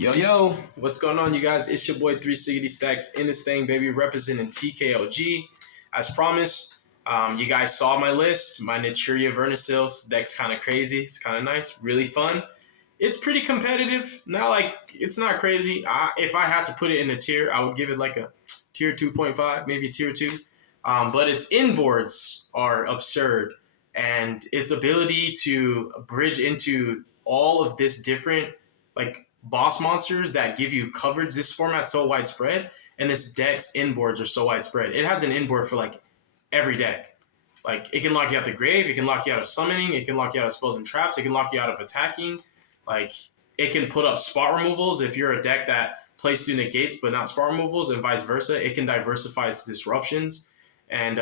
Yo, what's going on, you guys? It's your boy 360 Stacks in this thing, baby, representing TKOG. As promised, you guys saw my list. My NATURIA Vernusylph deck's kind of crazy. It's kind of nice, really fun. It's pretty competitive. It's not crazy. If I had to put it in a tier, I would give it like a tier 2.5, maybe tier 2. But its inboards are absurd, and its ability to bridge into all of this different boss monsters that give you coverage. This format's so widespread, and this deck's inboards are so widespread. It has an inboard for like every deck. Like, it can lock you out the grave, it can lock you out of summoning, it can lock you out of spells and traps, it can lock you out of attacking. Like, it can put up spot removals if you're a deck that plays through negates but not spot removals, and vice versa. It can diversify its disruptions. And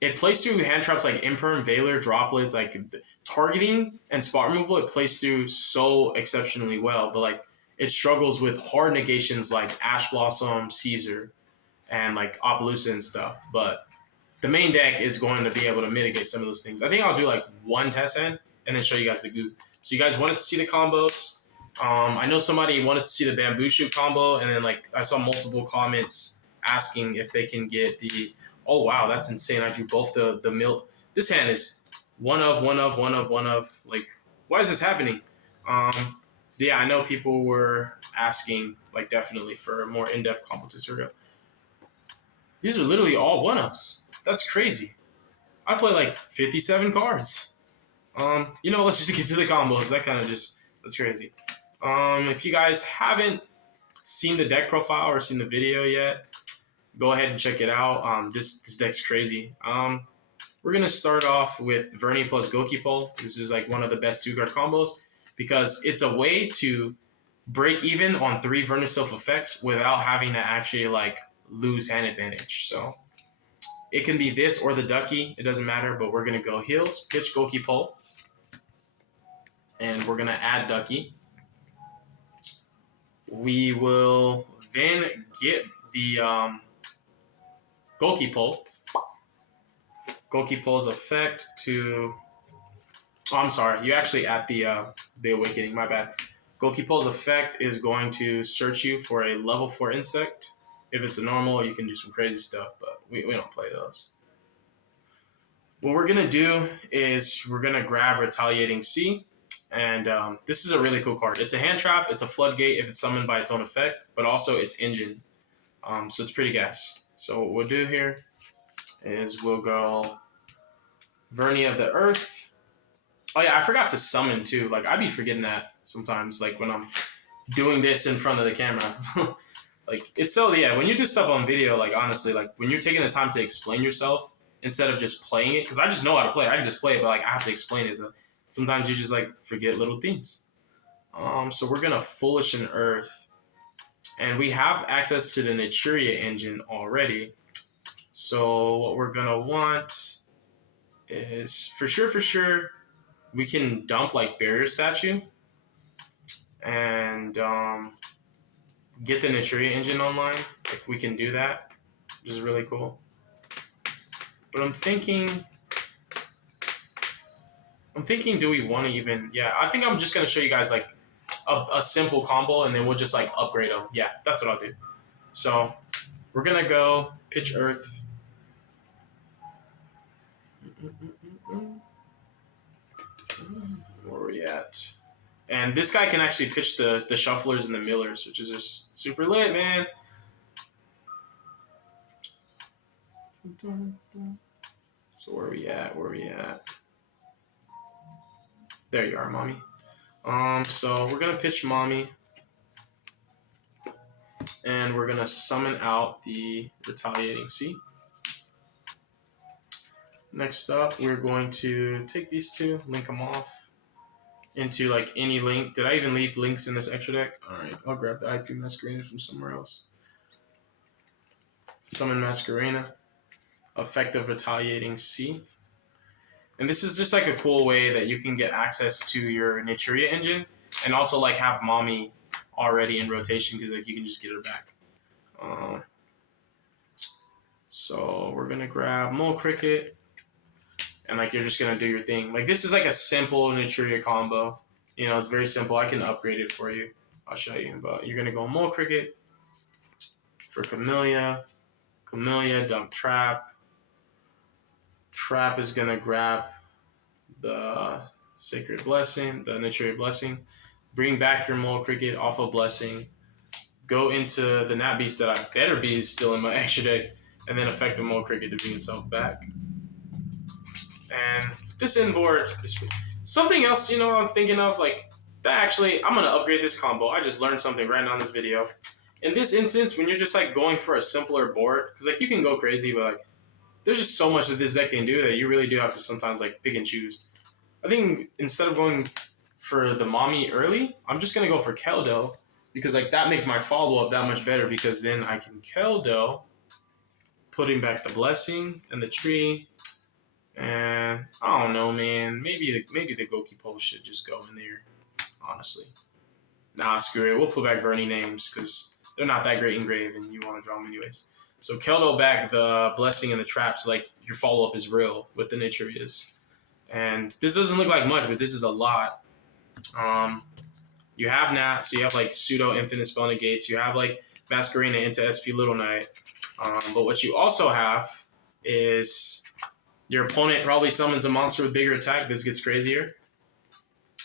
it plays through hand traps like Imperm, Veiler, Droplets, like targeting and spot removal. It plays through so exceptionally well, but like it struggles with hard negations like Ash Blossom, Caesar, and like Appaloosa and stuff. But the main deck is going to be able to mitigate some of those things. I think I'll do like one test end and then show you guys the goo. So you guys wanted to see the combos. I know somebody wanted to see the Bamboo Shoot combo, and then like I saw multiple comments asking if they can get the. Oh wow, that's insane! I drew both the mill. This hand is one of. Like, why is this happening? Yeah, I know people were asking, like, definitely for a more in-depth combo tutorial. These are literally all one-ofs. That's crazy. I play like 57 cards. Let's just get to the combos. That's crazy. If you guys haven't seen the deck profile or seen the video yet, go ahead and check it out. This deck's crazy. We're gonna start off with Verni plus Goki Pole. This is like one of the best 2-card combos because it's a way to break even on 3 Vernusylph effects without having to actually like lose hand advantage. So it can be this or the Ducky. It doesn't matter, but we're gonna go heals, pitch Goki Pole, and we're gonna add Ducky. We will then get the Goki Pole. Goki Pole's effect to... Oh, I'm sorry. You actually add the Awakening. My bad. Goki Pole's effect is going to search you for a level 4 insect. If it's a normal, you can do some crazy stuff, but we don't play those. What we're going to do is we're going to grab Retaliating Sea. And this is a really cool card. It's a hand trap. It's a floodgate if it's summoned by its own effect, but also it's engine. So it's pretty gas. So what we'll do here is we'll go Verni of the Earth. Oh yeah, I forgot to summon too. Like, I be forgetting that sometimes, like when I'm doing this in front of the camera. Like, it's so, yeah, when you do stuff on video, like honestly, like when you're taking the time to explain yourself instead of just playing it, because I just know how to play. I can just play it, but like I have to explain it. So sometimes you just like forget little things. So we're gonna Foolish and Earth. And we have access to the NATURIA engine already. So what we're going to want is, for sure, we can dump like Barrier Statue and get the NATURIA engine online. Like, we can do that, which is really cool. But I'm thinking, do we want to even... Yeah, I think I'm just going to show you guys like a simple combo, and then we'll just like upgrade them. Yeah, that's what I'll do. So we're going to go pitch Earth. Where are we at? And this guy can actually pitch the shufflers and the millers, which is just super lit, man. So where are we at? There you are, mommy. So we're gonna pitch mommy, and we're gonna summon out the Retaliating Sea. Next up, we're going to take these two, link them off into like any link. Did I even leave links in this extra deck? All right, I'll grab the IP Masquerena from somewhere else. Summon Masquerena, effective Retaliating Sea. And this is just like a cool way that you can get access to your NATURIA engine and also like have mommy already in rotation because like you can just get her back. So we're gonna grab Mole Cricket, and like you're just gonna do your thing. Like, this is like a simple NATURIA combo. You know, it's very simple. I can upgrade it for you. I'll show you. But you're gonna go Mole Cricket for Camellia. Camellia, dump Trap. Trap is gonna grab the Sacred Blessing, the Naturia Blessing. Bring back your Mole Cricket off of Blessing. Go into the Nat Beast that I better be still in my extra deck, and then affect the Mole Cricket to bring itself back. And this inboard is something else, you know, I was thinking of, like, that actually, I'm going to upgrade this combo. I just learned something right now in this video. In this instance, when you're just, like, going for a simpler board, because, like, you can go crazy, but, like, there's just so much that this deck can do that you really do have to sometimes, like, pick and choose. I think instead of going for the Mommy early, I'm just going to go for Keldo, because, like, that makes my follow-up that much better, because then I can Keldo, putting back the Blessing and the Tree. And I don't know, man. Maybe the Goki Pole should just go in there, honestly. Nah, screw it. We'll put back Vernie names because they're not that great in grave, and you want to draw them anyways. So Keldo back the Blessing and the Traps, like your follow-up is real with the Naturias. And this doesn't look like much, but this is a lot. You have Nat, so you have like pseudo infinite spell negates. You have like Masquerena into SP Little Knight. But what you also have is your opponent probably summons a monster with bigger attack. This gets crazier.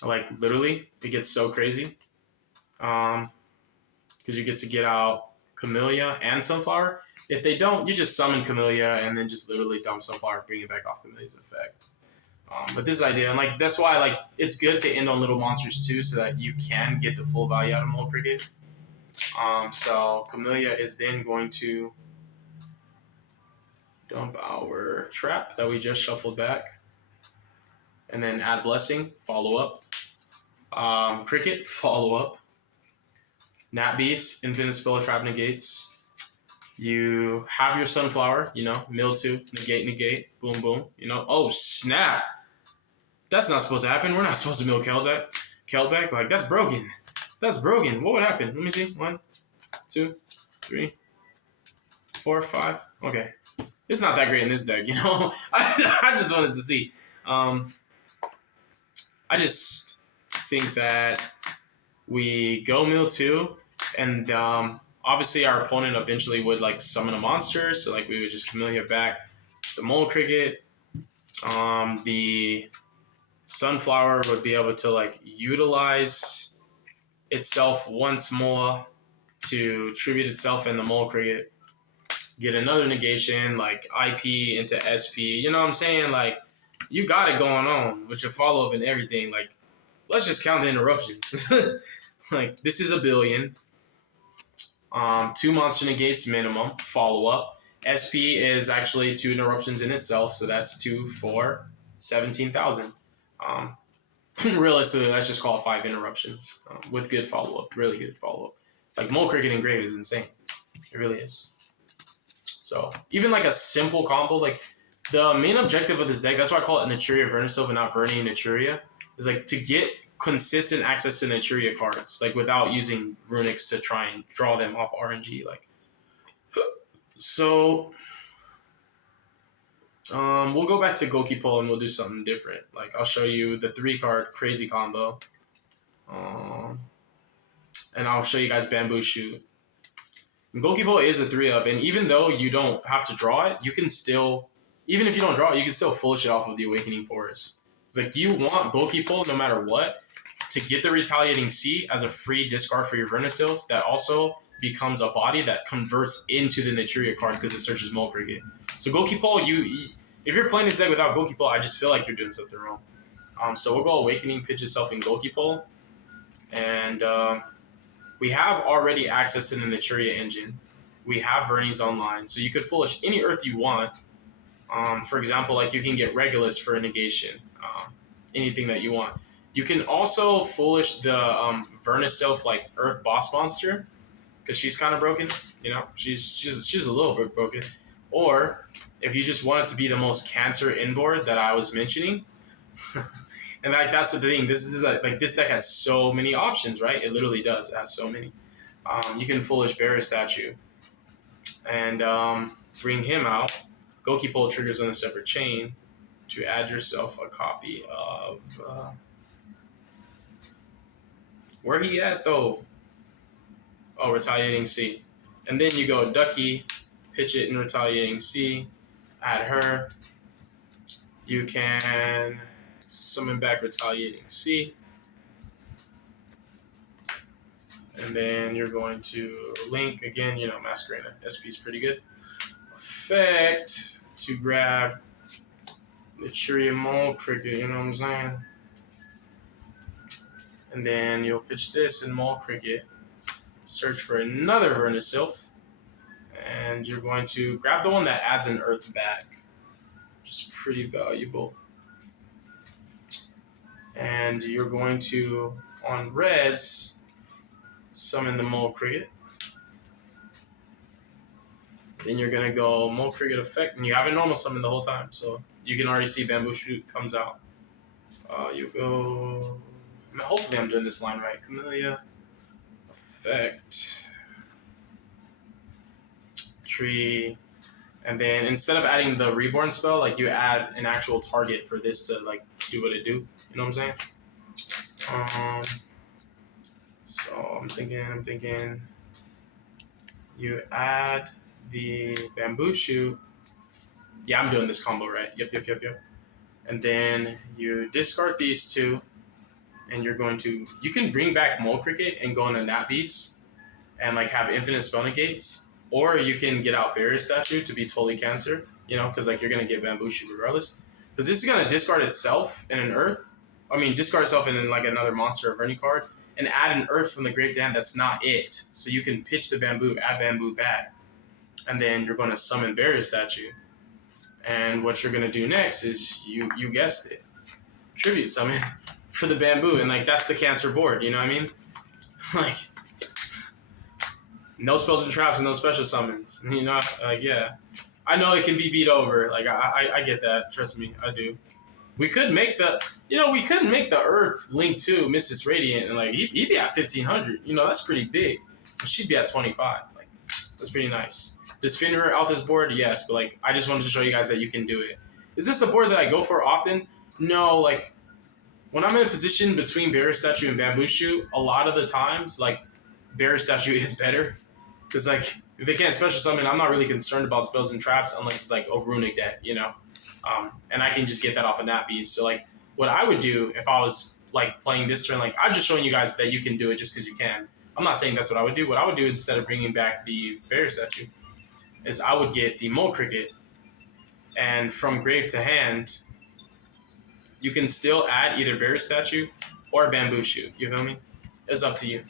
Like, literally, it gets so crazy. Because you get to get out Camellia and Sunflower. If they don't, you just summon Camellia and then just literally dump Sunflower, bring it back off Camelia's effect. But this is idea, and like that's why like it's good to end on little monsters too, so that you can get the full value out of Mole Cricket. So Camellia is then going to dump our Trap that we just shuffled back, and then add Blessing, follow up. Cricket, follow up. Nat Beast, Infinite Spell Trap negates. You have your Sunflower, you know, mill 2, negate, boom, boom, you know. Oh, snap! That's not supposed to happen. We're not supposed to mill Keldback. Like, that's broken. That's broken. What would happen? Let me see. 1, 2, 3, 4, 5. Okay. It's not that great in this deck, you know? I just wanted to see. I just think that we go mill 2, and obviously our opponent eventually would like summon a monster, so like we would just Camellia back the Mole Cricket. The Sunflower would be able to like utilize itself once more to tribute itself in the Mole Cricket, get another negation like IP into SP. You know what I'm saying? Like, you got it going on with your follow up and everything. Like, let's just count the interruptions. Like, this is a billion. 2 monster negates minimum, follow up. SP is actually 2 interruptions in itself, so that's 2, 4, 17,000. Realistically, let's just call it 5 interruptions with good follow up, really good follow up. Like, Mole Cricket Engraved is insane. It really is. So, even like a simple combo, like the main objective of this deck, that's why I call it Naturia Vernusylph and not Vernie Naturia, is like to get consistent access to Naturia cards, like without using Runics to try and draw them off RNG. Like, so we'll go back to Goki Pole and we'll do something different. Like, I'll show you the 3-card crazy combo, and I'll show you guys Bamboo Shoot. Goki Pole is a 3-of, and even though you don't have to draw it, you can still, even if you don't draw it, you can still foolish it off of the Awakening Forest. It's like, you want Goki Pole no matter what to get the Retaliating Sea as a free discard for your Vernusylphs that also becomes a body that converts into the Naturia cards because it searches Mole Cricket. So Goki Pole, if you're playing this deck without Goki Pole, I just feel like you're doing something wrong. So we'll go Awakening, pitch itself in Goki Pole, and we have already access to the Naturia engine. We have Vernie's online, so you could foolish any Earth you want. For example, like you can get Regulus for a negation, anything that you want. You can also foolish the Vernusylph like Earth boss monster, because she's kind of broken. You know, she's a little bit broken. Or if you just want it to be the most cancer inboard that I was mentioning. And like that's the thing. This is like this deck has so many options, right? It literally does. It has so many. You can foolish Barrier Statue, and bring him out. Goki Pole triggers on a separate chain to add yourself a copy of. Where he at though? Oh, Retaliating Sea. And then you go Ducky, pitch it in Retaliating Sea, add her. You can summon back Retaliating Sea. And then you're going to link again, you know, Masquerade SP is pretty good. Effect to grab NATURIA Mole Cricket, you know what I'm saying? And then you'll pitch this in Mole Cricket. Search for another Vernusylph. And you're going to grab the one that adds an earth back, which is pretty valuable. And you're going to, on res, summon the Mole Cricket. Then you're going to go Mole Cricket effect, and you have a normal summon the whole time, so you can already see Bamboo Shoot comes out. You go... hopefully I'm doing this line right. Camellia effect. Tree. And then instead of adding the reborn spell, like you add an actual target for this to like do what it do. You know what I'm saying? So I'm thinking you add the Bamboo Shoot. Yeah, I'm doing this combo right. Yep. And then you discard these two, and you're going to, you can bring back Mole Cricket and go into Nat Beast and like have infinite spell negates, or you can get out Barrier Statue to be totally Cancer, you know, because like you're gonna get Bamboo Shoot regardless. Because this is gonna discard itself in an Earth. I mean, discard itself in like another monster or Verni card, and add an Earth from the grave to hand that's not it. So you can pitch the Bamboo, add Bamboo back, and then you're going to summon Barrier Statue. And what you're going to do next is, you guessed it, Tribute Summon for the Bamboo, and like that's the Cancer board, you know what I mean? Like, no spells and traps and no special summons, you know? Like, yeah. I know it can be beat over, like I get that, trust me, I do. We could make the, we could make the Earth link to Mrs. Radiant, and like he'd be at 1500. You know, that's pretty big. But she'd be at 25. Like, that's pretty nice. Does Fenrir out this board? Yes, but like I just wanted to show you guys that you can do it. Is this the board that I go for often? No, like when I'm in a position between Barrier Statue and Bamboo Shoot, a lot of the times like Barrier Statue is better, because like if they can't special summon, I'm not really concerned about spells and traps unless it's like a runic deck, you know. And I can just get that off of Nat Beast. So like what I would do if I was like playing this turn, like I'm just showing you guys that you can do it just because you can. I'm not saying that's what I would do. What I would do instead of bringing back the Barrier Statue is I would get the Mole Cricket, and from grave to hand, you can still add either Barrier Statue or Bamboo Shoot. You feel me? It's up to you.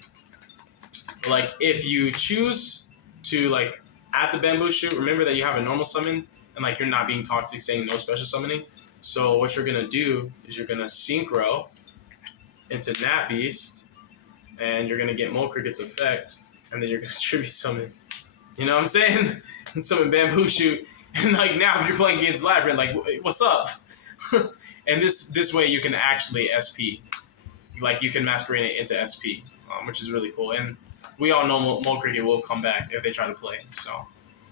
Like if you choose to like add the Bamboo Shoot, remember that you have a normal summon, and like you're not being toxic saying no special summoning. So what you're gonna do is you're gonna synchro into Nat Beast, and you're gonna get Mole Cricket's effect, and then you're gonna tribute summon. You know what I'm saying? And summon Bamboo Shoot, and like now if you're playing against Labyrinth, like what's up? And this way you can actually SP, like you can masquerade it into SP, which is really cool. And we all know Mole Cricket will come back if they try to play. So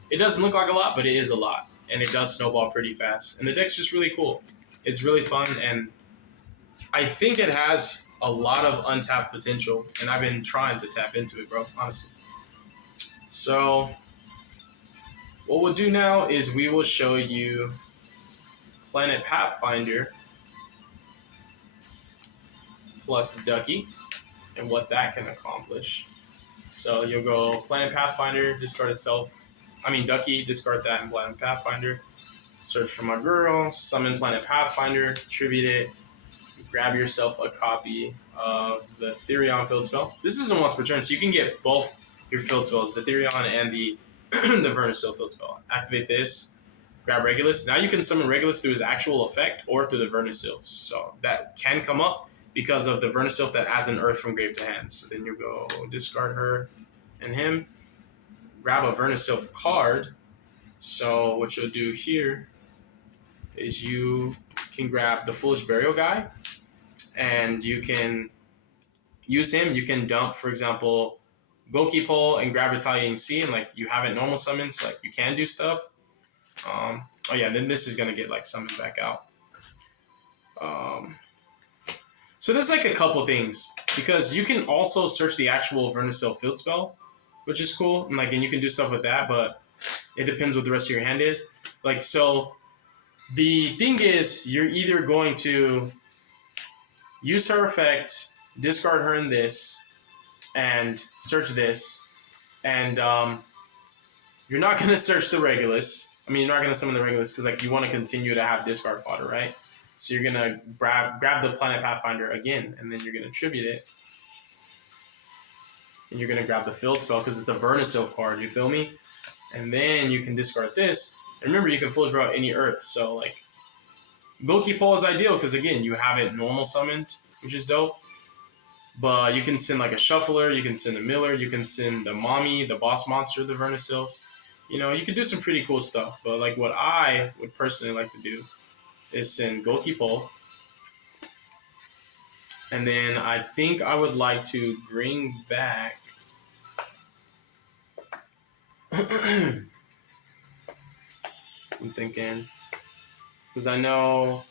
it doesn't look like a lot, but it is a lot. And it does snowball pretty fast. And the deck's just really cool. It's really fun, and I think it has a lot of untapped potential, and I've been trying to tap into it, bro, honestly. So what we'll do now is we will show you Planet Pathfinder plus Ducky and what that can accomplish. So you'll go Planet Pathfinder, discard itself. Ducky, discard that in Planet Pathfinder. Search for my girl, summon Planet Pathfinder, tribute it, grab yourself a copy of the Therion field spell. This isn't once per turn, so you can get both your field spells, the Therion and the Vernusylph field spell. Activate this, grab Regulus. Now you can summon Regulus through his actual effect or through the Vernusylphs. So that can come up because of the Vernusylph that adds an earth from grave to hand. So then you go discard her and him. Grab a Vernusylph card. So what you'll do here is you can grab the Foolish Burial guy, and you can use him. You can dump, for example, Goki Pole and grab Retaliating Sea, and like you have it normal summons, so like you can do stuff. Then this is gonna get like summoned back out. So there's like a couple things, because you can also search the actual Vernusylph field spell which is cool. And like, and you can do stuff with that, but it depends what the rest of your hand is. Like, so the thing is, you're either going to use her effect, discard her in this, and search this, and you're not going to search the Regulus. I mean, you're not going to summon the Regulus because like you want to continue to have discard fodder, right? So you're going to grab the Planet Pathfinder again, and then you're going to tribute it. And you're going to grab the Field Spell because it's a Vernusylph card, you feel me? And then you can discard this. And remember, you can Foolish Barrel any Earth, so like Goki Pole is ideal because again, you have it normal summoned, which is dope. But you can send like a Shuffler, you can send a Miller, you can send the Mommy, the boss monster, the Vernusylphs. You know, you can do some pretty cool stuff. But like what I would personally like to do is send Goki Pole. And then I think I would like to bring back I'm thinking, because I know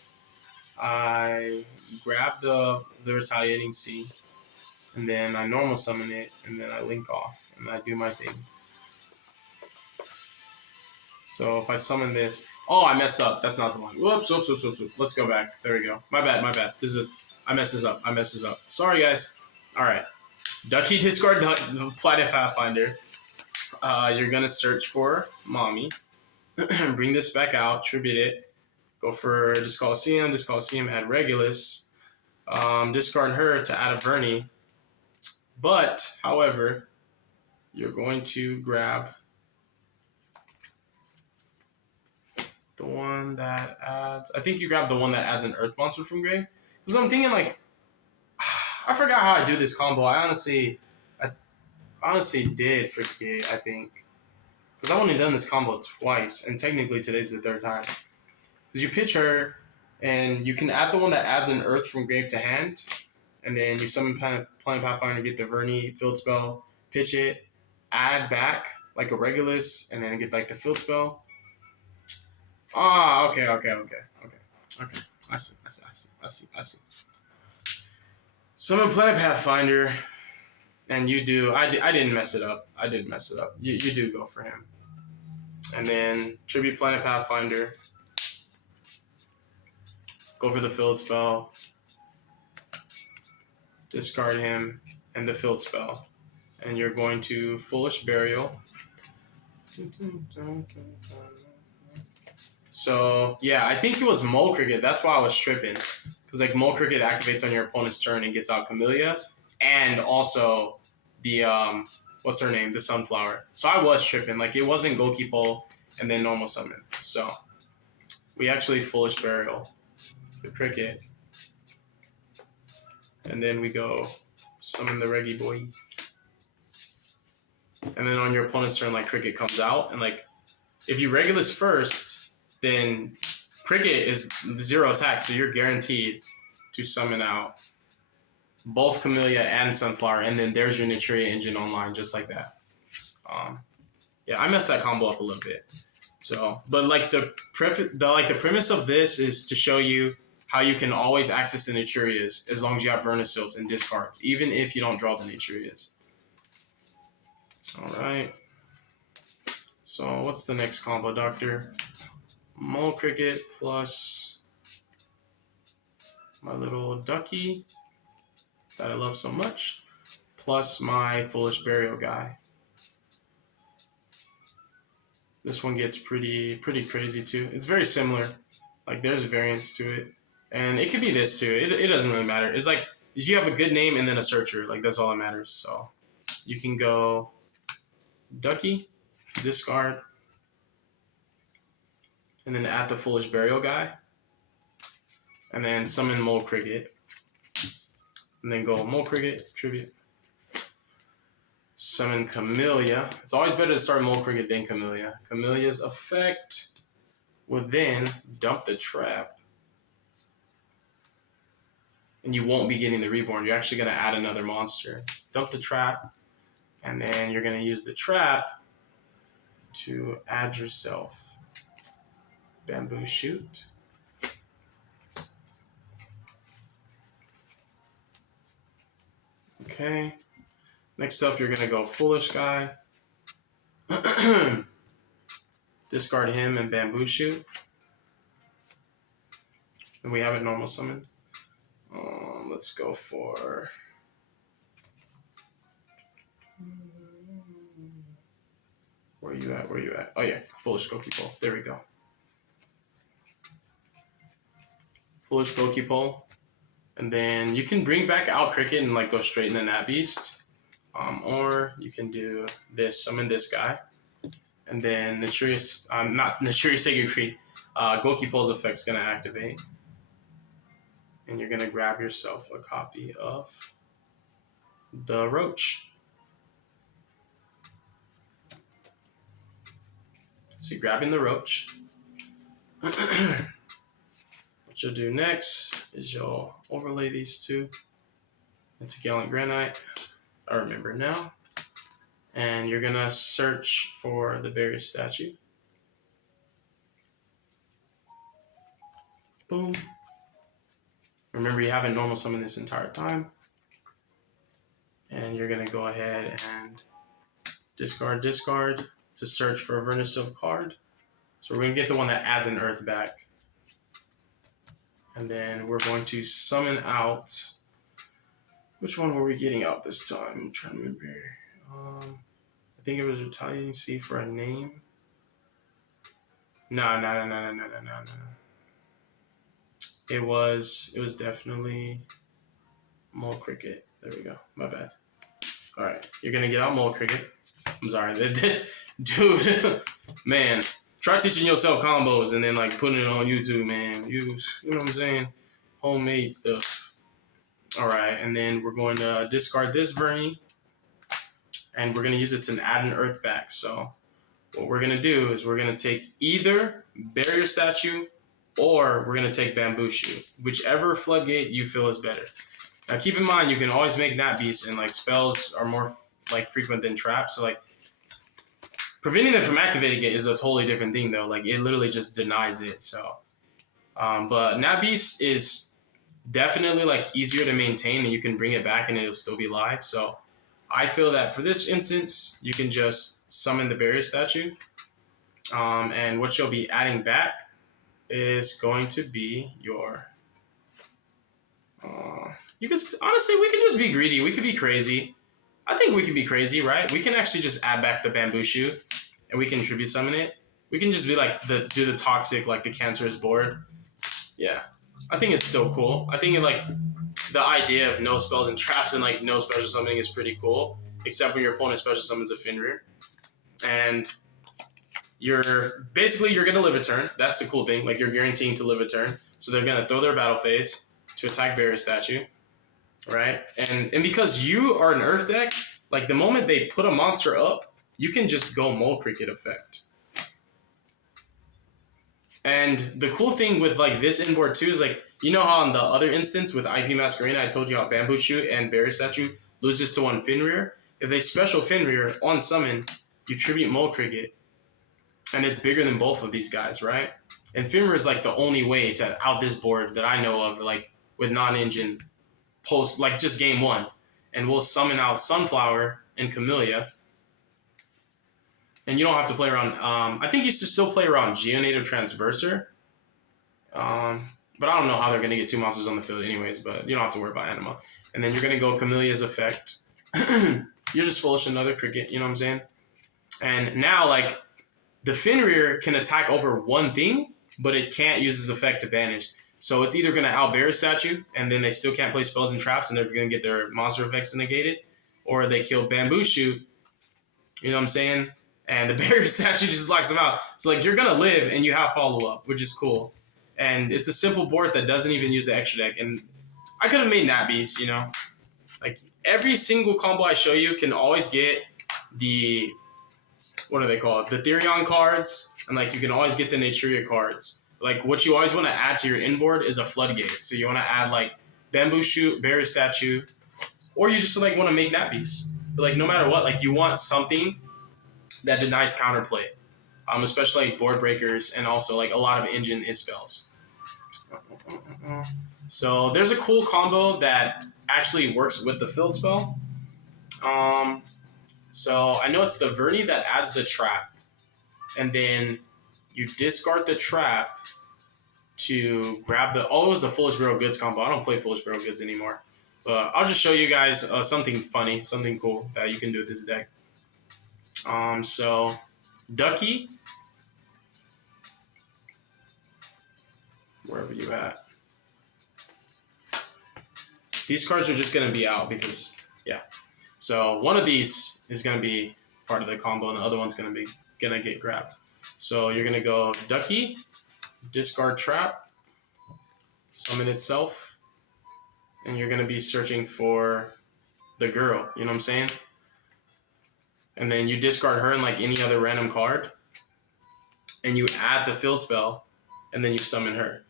I grab the Retaliating Sea, and then I normal summon it, and then I link off, and I do my thing. So if I summon this, oh, I messed up. That's not the one. Whoops. Let's go back. There we go. My bad. I messed this up. Sorry, guys. All right. Ducky discard Planet Pathfinder. You're gonna search for Mommy. Bring this back out. Tribute it. Go for Discoliseum, add Regulus. Discard her to add a Verni. But, however, you're going to grab the one that adds... I think you grab the one that adds an Earth monster from grave. Because I'm thinking, like... I forgot how I do this combo. I honestly did forget, I think. Because I've only done this combo twice. And technically today's the third time. Because you pitch her, and you can add the one that adds an Earth from grave to hand. And then you summon Planet Pathfinder, get the Verni Field Spell, pitch it, add back like a Regulus, and then get like the Field Spell. Ah, okay. I see. Summon Planet Pathfinder, and you do. I didn't mess it up. I didn't mess it up. You do go for him, and then tribute Planet Pathfinder. Go for the Field Spell. Discard him and the Field Spell, and you're going to Foolish Burial. So yeah, I think it was Mole Cricket. That's why I was tripping, because like Mole Cricket activates on your opponent's turn and gets out Camellia, and also the what's her name, the Sunflower. So I was tripping. Like it wasn't Goki Pole and then normal summon. So we actually Foolish Burial the Cricket. And then we go summon the Reggie Boy. And then on your opponent's turn, like Cricket comes out. And like, if you Regulus first, then Cricket is 0 attack. So you're guaranteed to summon out both Camellia and Sunflower. And then there's your NATURIA engine online, just like that. Yeah, I messed that combo up a little bit. So, but like the premise of this is to show you how you can always access the Naturias as long as you have Vernusylphs and discards, even if you don't draw the Naturias. Alright. So what's the next combo, Doctor? Mole Cricket plus my little ducky that I love so much, plus my Foolish Burial guy. This one gets pretty crazy too. It's very similar. Like there's variants to it. And it could be this too. It doesn't really matter. It's like, you have a good name and then a searcher. Like, that's all that matters. So, you can go Ducky, discard, and then add the Foolish Burial guy. And then summon Mole Cricket. And then go Mole Cricket, tribute. Summon Camellia. It's always better to start Mole Cricket than Camellia. Camellia's effect will then dump the trap. And you won't be getting the Reborn. You're actually going to add another monster. Dump the trap. And then you're going to use the trap to add yourself Bamboo Shoot. Okay. Next up, you're going to go Foolish Guy. Discard him and Bamboo Shoot. And we have it normal summoned. Let's go for... Where are you at? Where are you at? Oh yeah, Foolish Gokipole. There we go. Foolish Gokipole. And then you can bring back out Cricket and like go straight into Nat Beast. Or you can do this, summon this guy. And then Naturia's, not Naturia's Sacred Creed, Gokipole's effect's gonna activate. And you're gonna grab yourself a copy of the Roach. So you're grabbing the Roach. What you'll do next is you'll overlay these two into Gallant Granite. I remember now. And you're gonna search for the barrier statue. Boom. Remember, you haven't normal summoned this entire time. And you're gonna go ahead and discard to search for a Vernusylph card. So we're gonna get the one that adds an earth back. And then we're going to summon out, which one were we getting out this time? I'm trying to remember. I think it was Retaliating Sea for a name. No. It was definitely Mole Cricket. There we go. My bad. All right, you're gonna get out Mole Cricket. I'm sorry, dude. Man, try teaching yourself combos and then like putting it on YouTube, man. You know what I'm saying? Homemade stuff. All right, and then we're going to discard this Vernie, and we're gonna use it to add an earth back. So what we're gonna do is we're gonna take either Barrier Statue or we're gonna take Bamboo Shoot, whichever Floodgate you feel is better. Now keep in mind, you can always make Nat Beast, and like spells are more like frequent than traps. So like preventing them from activating it is a totally different thing though. Like it literally just denies it. So, but Nat Beast is definitely like easier to maintain, and you can bring it back and it'll still be live. So I feel that for this instance, you can just summon the Barrier Statue. And what you'll be adding back is going to be your... you can honestly, we could just be greedy. We could be crazy. I think we can be crazy, right? We can actually just add back the Bamboo Shoot, and we can tribute summon it. We can just be like do the toxic, like the cancerous board. Yeah, I think it's still cool. I think like the idea of no spells and traps and like no special summoning is pretty cool, except when your opponent special summons a Fenrir, and you're gonna live a turn. That's the cool thing. Like you're guaranteeing to live a turn, so they're gonna throw their battle phase to attack Barrier Statue. Right? And because you are an Earth deck, like the moment they put a monster up, you can just go Mole Cricket effect. And the cool thing with like this inboard too is like, you know how on the other instance with IP Masquerena, I told you how Bamboo Shoot and Barrier Statue loses to one Fenrir. If they special Fenrir on summon, you tribute Mole Cricket. And it's bigger than both of these guys, right? And Fenrir is like the only way to out this board that I know of, like with non-engine post, like just game one, and we'll summon out Sunflower and Camellia, and you don't have to play around. I think you should still play around Geonative Transverser, but I don't know how they're going to get two monsters on the field anyways, but you don't have to worry about Anima. And then you're going to go Camellia's effect. You're just foolish another Cricket, you know what I'm saying? And now like the Fenrir can attack over one thing, but it can't use his effect to banish. So it's either going to out Barrier Statue, and then they still can't play spells and traps, and they're going to get their monster effects negated, or they kill Bamboo Shoot, you know what I'm saying? And the Barrier Statue just locks them out. So like you're going to live, and you have follow-up, which is cool. And it's a simple board that doesn't even use the extra deck. And I could have made Nat Beast, you know? Like every single combo I show you can always get the, what are they called? The Therion cards, and like you can always get the Naturia cards. Like what you always want to add to your inboard is a Floodgate. So you want to add like Bamboo Shoot, Barrier Statue, or you just like want to make Nat Beast. But like no matter what, like you want something that denies counterplay, especially like board breakers and also like a lot of engine is spells. So there's a cool combo that actually works with the field spell. So I know it's the Verni that adds the trap, and then you discard the trap to grab the. Oh, it was a Foolish Barrel Goods combo. I don't play Foolish Barrel Goods anymore, but I'll just show you guys something funny, something cool that you can do with this deck. So Ducky, wherever you at. These cards are just gonna be out because yeah. So one of these is gonna be part of the combo, and the other one's gonna get grabbed. So you're gonna go Ducky, discard trap, summon itself, and you're gonna be searching for the girl. You know what I'm saying? And then you discard her and like any other random card, and you add the field spell, and then you summon her.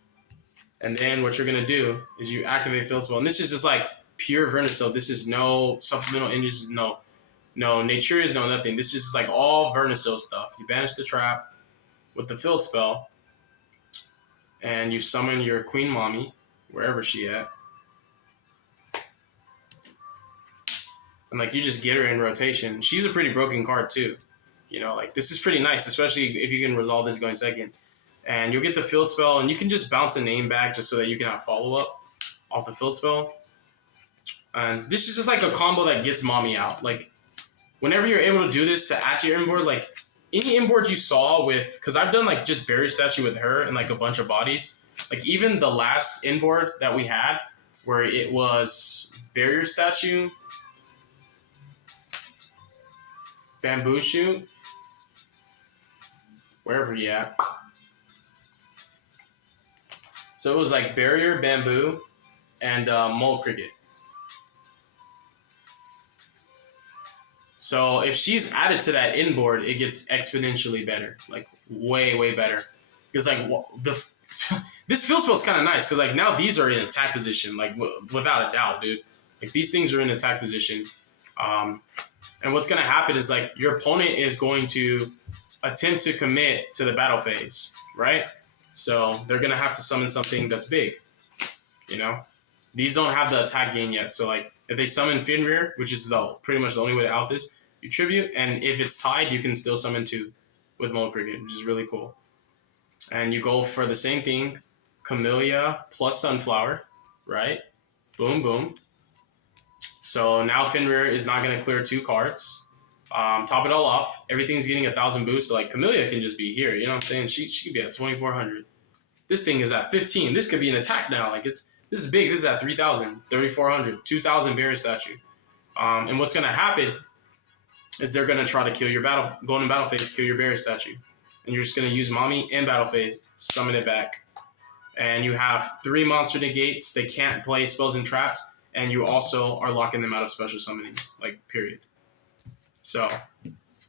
And then what you're gonna do is you activate field spell, and this is just like pure Vernusylph. This is no supplemental engines, no NATURIA, no nothing. This is just like all Vernusylph stuff. You banish the trap with the field spell, and you summon your Queen Mommy, wherever she at. And like you just get her in rotation. She's a pretty broken card too. You know, like this is pretty nice, especially if you can resolve this going second. And you'll get the field spell, and you can just bounce a name back just so that you can have follow-up off the field spell. And this is just like a combo that gets Mommy out. Like whenever you're able to do this to add to your inboard, like any inboard you saw with, because I've done like just Barrier Statue with her and like a bunch of bodies. Like even the last inboard that we had where it was Barrier Statue, Bamboo Shoot, wherever you at. So it was like Barrier, Bamboo, and Mole Cricket. So if she's added to that inboard, it gets exponentially better, like way, way better. Because like this field spell is kind of nice because like now these are in attack position, like without a doubt, dude. Like these things are in attack position. And what's going to happen is like your opponent is going to attempt to commit to the battle phase, right? So they're going to have to summon something that's big, you know? These don't have the attack gain yet. So like if they summon Fenrir, which is pretty much the only way to out this, you tribute. And if it's tied, you can still summon 2 with Mole Cricket, which is really cool. And you go for the same thing, Camellia plus Sunflower, right? Boom, boom. So now Fenrir is not going to clear 2 cards. Top it all off. Everything's getting 1,000 boost. So like Camellia can just be here. You know what I'm saying? She could be at 2,400. This thing is at 15. This could be an attack now. Like this is big. This is at 3,000, 3,400, 2,000 Barrier Statue. And what's going to happen is they're going to try to kill your go into battle phase, kill your Barrier Statue. And you're just going to use Mommy in battle phase, summon it back. And you have 3 monster negates. They can't play spells and traps. And you also are locking them out of special summoning, like, period. So,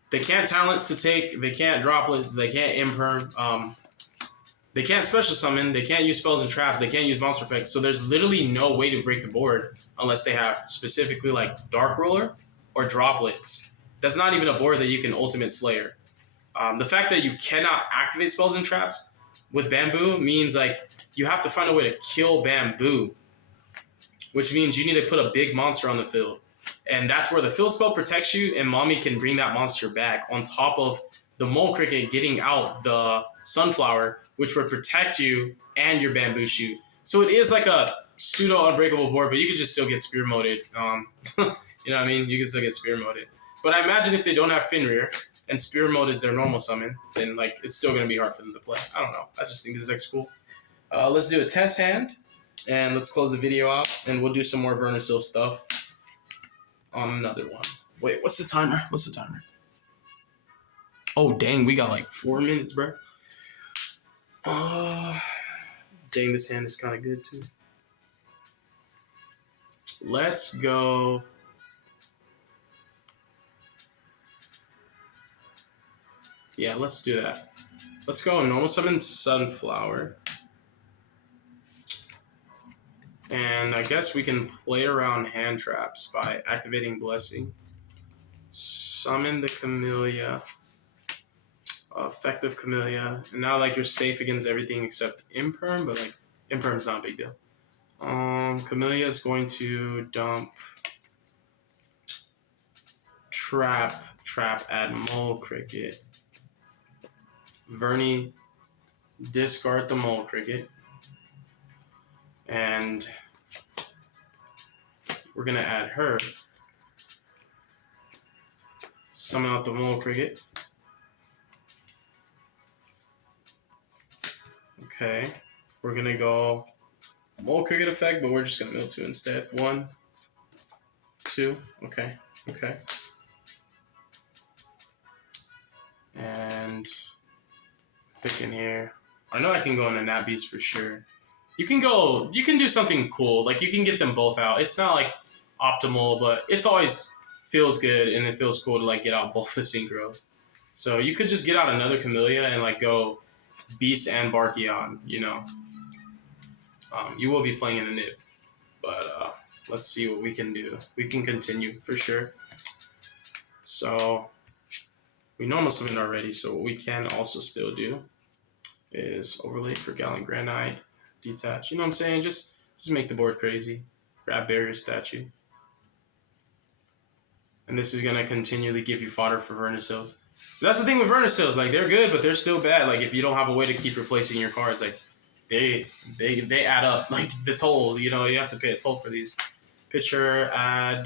they can't talents to take, they can't droplets, they can't imperm, they can't special summon, they can't use spells and traps, they can't use monster effects. So there's literally no way to break the board unless they have specifically, like, Dark Ruler or droplets. That's not even a board that you can Ultimate Slayer. The fact that you cannot activate spells and traps with Bamboo means, like, you have to find a way to kill Bamboo, which means you need to put a big monster on the field. And that's where the field spell protects you, and Mommy can bring that monster back on top of the Mole Cricket getting out the Sunflower, which would protect you and your Bamboo Shoot. So it is like a pseudo-unbreakable board, but you could just still get spear moded. You know what I mean? You can still get spear moded. But I imagine if they don't have Fenrir, and spear mode is their normal summon, then like it's still going to be hard for them to play. I don't know. I just think this deck's cool. Let's do a test hand. And let's close the video out, and we'll do some more Vernusylph stuff on another one. Wait, what's the timer? What's the timer? Oh, dang, we got like 4 minutes, bro. Dang, this hand is kind of good, too. Let's go. Yeah, let's do that. Let's go normal summon Sunflower. And I guess we can play around hand traps by activating Blessing. Summon the Camellia. Effective Camellia. And now like you're safe against everything except Imperm, but like Imperm's not a big deal. Camellia is going to dump trap, add mole cricket. Vernie, discard the mole cricket. And we're gonna add her. Summon out the mole cricket. Okay, we're gonna go mole cricket effect, but we're just gonna mill 2 instead. 1, 2, okay. And pick in here. I know I can go into Nat Beast for sure. You can do something cool. Like, you can get them both out. It's not like optimal, but it's always feels good, and it feels cool to like get out both the synchros. So you could just get out another Camellia and like go Beast and Barkion, you know. You will be playing in a nib, but let's see what we can do. We can continue for sure. So we normal summoned already, so what we can also still do is overlay for Gallant Granite, detach. You know what I'm saying? Just make the board crazy. Grab Barrier Statue. And this is gonna continually give you fodder for Vernusylphs. So that's the thing with Vernusylphs, like they're good, but they're still bad. Like if you don't have a way to keep replacing your cards, like they add up. Like the toll, you know, you have to pay a toll for these. Pitcher, add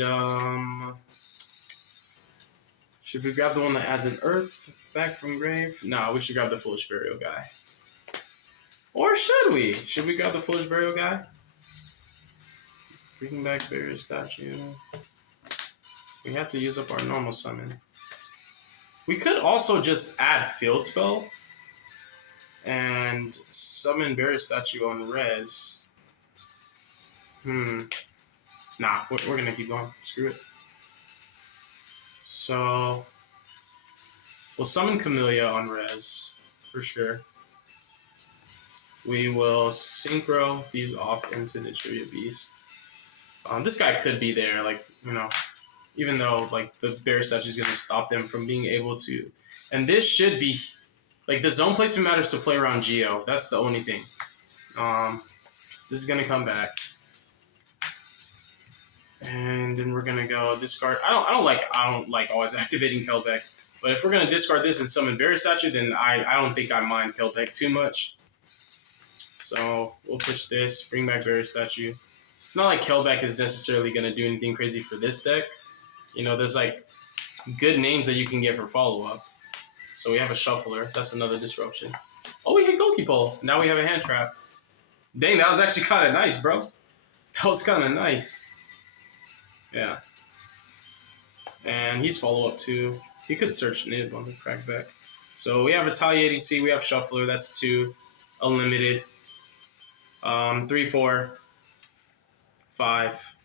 should we grab the one that adds an earth back from grave? No, we should grab the Foolish Burial guy. Or should we? Should we grab the Foolish Burial guy? Bring back Barrier Statue. We have to use up our normal summon. We could also just add Field Spell and summon Barrier Statue on res. Nah, we're gonna keep going. Screw it. So we'll summon Camellia on res for sure. We will synchro these off into Naturia Beast. This guy could be there, like, you know, even though like the Bear Statue is going to stop them from being able to. And this should be, like, the zone placement matters to play around Geo. That's the only thing. This is going to come back. And then we're going to go discard. I don't like always activating Kelbeck. But if we're going to discard this and summon Barrier Statue, then I don't think I mind Kelbeck too much. So we'll push this, bring back Barrier Statue. It's not like Kelbeck is necessarily going to do anything crazy for this deck. You know, there's like good names that you can get for follow-up. So we have a Shuffler. That's another disruption. Oh, we hit Goki Pole. Now we have a hand trap. Dang, that was actually kind of nice, bro. That was kind of nice. Yeah. And he's follow-up too. He could search Nib on the crackback. So we have Retaliating Sea. We have Shuffler. That's 2. Unlimited. 3, 4. 5.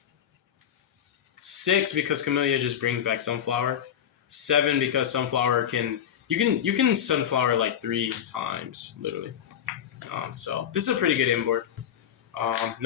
6 because Camellia just brings back Sunflower. 7 because Sunflower can you can Sunflower like 3 times literally. So this is a pretty good inboard.